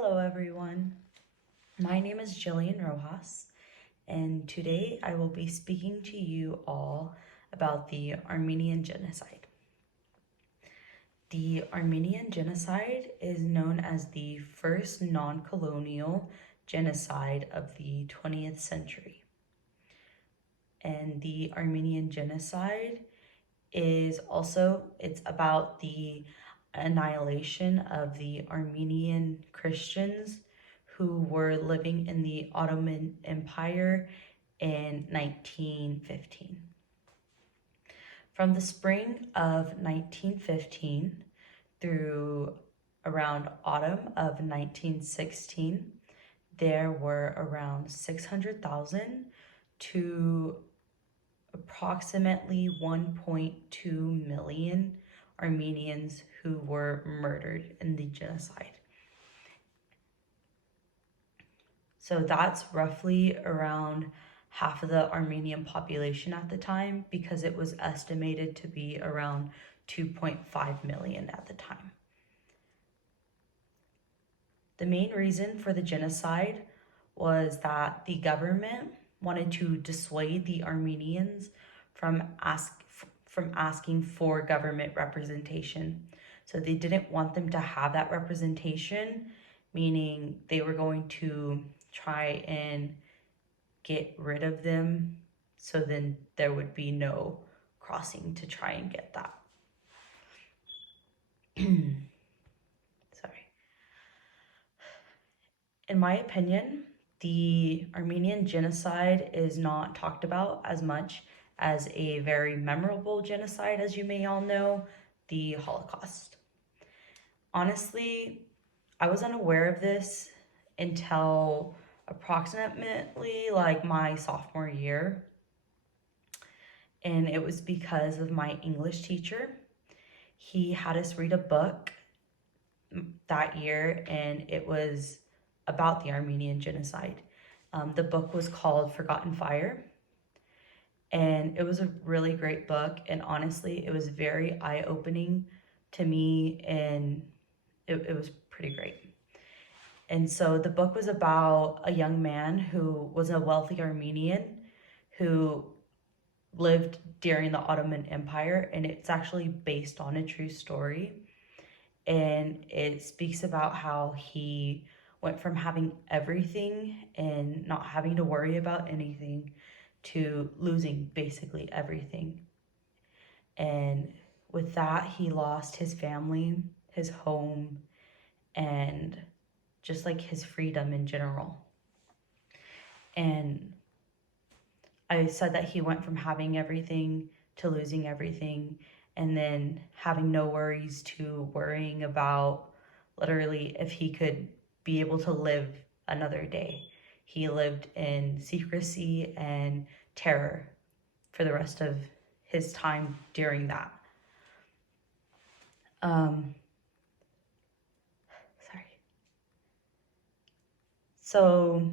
Hello everyone, my name is Jillian Rojas, and today I will be speaking to you all about the Armenian Genocide. The Armenian Genocide is known as the first non-colonial genocide of the 20th century. And the Armenian Genocide is also, it's about the annihilation of the Armenian Christians who were living in the Ottoman Empire in 1915. From the spring of 1915 through around autumn of 1916, there were around 600,000 to approximately 1.2 million Armenians who were murdered in the genocide. So that's roughly around half of the Armenian population at the time, because it was estimated to be around 2.5 million at the time. The main reason for the genocide was that the government wanted to dissuade the Armenians from asking for government representation. So they didn't want them to have that representation, meaning they were going to try and get rid of them, so then there would be no crossing to try and get that. Sorry. In my opinion, the Armenian genocide is not talked about as much as a very memorable genocide, as you may all know, the Holocaust. Honestly, I was unaware of this until approximately like my sophomore year. And it was because of my English teacher. He had us read a book that year, and it was about the Armenian Genocide. The book was called Forgotten Fire, and it was a really great book, and honestly, it was very eye-opening to me, and it was pretty great. And so the book was about a young man who was a wealthy Armenian who lived during the Ottoman Empire, and it's actually based on a true story. And it speaks about how he went from having everything and not having to worry about anything to losing basically everything. And with that, he lost his family, his home, and just like his freedom in general. And I said that he went from having everything to losing everything, and then having no worries to worrying about literally if he could be able to live another day. He lived in secrecy and terror for the rest of his time during that. So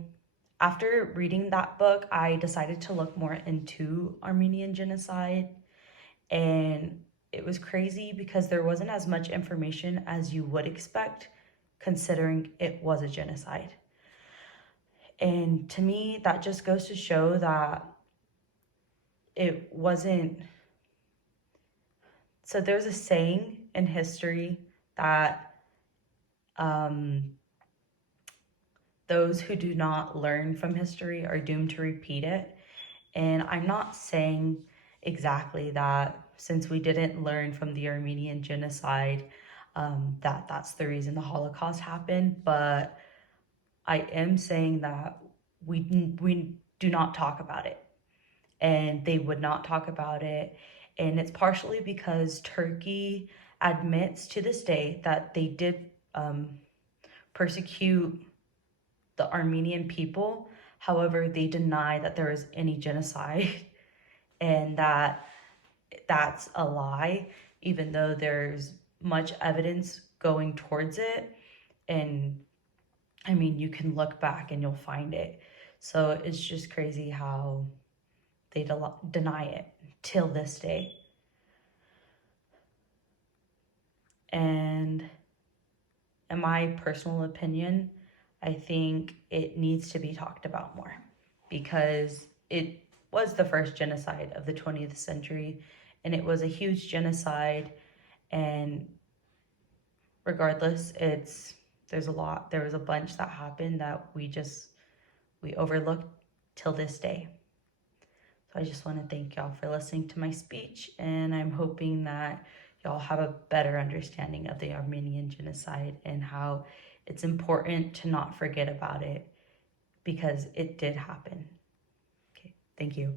after reading that book, I decided to look more into Armenian genocide, and it was crazy because there wasn't as much information as you would expect, considering it was a genocide. And to me, that just goes to show that it wasn't. So there's a saying in history that those who do not learn from history are doomed to repeat it. And I'm not saying exactly that since we didn't learn from the Armenian genocide, that's the reason the Holocaust happened. But I am saying that we do not talk about it, and they would not talk about it. And it's partially because Turkey admits to this day that they did persecute the Armenian people. However, they deny that there is any genocide and that's a lie, even though there's much evidence going towards it. And I mean, you can look back and you'll find it. So it's just crazy how they deny it till this day. And in my personal opinion, I think it needs to be talked about more because it was the first genocide of the 20th century and it was a huge genocide. And regardless, there was a bunch that happened that we overlooked till this day. So I just want to thank y'all for listening to my speech, and I'm hoping that y'all have a better understanding of the Armenian Genocide and how it's important to not forget about it because it did happen. Okay, thank you.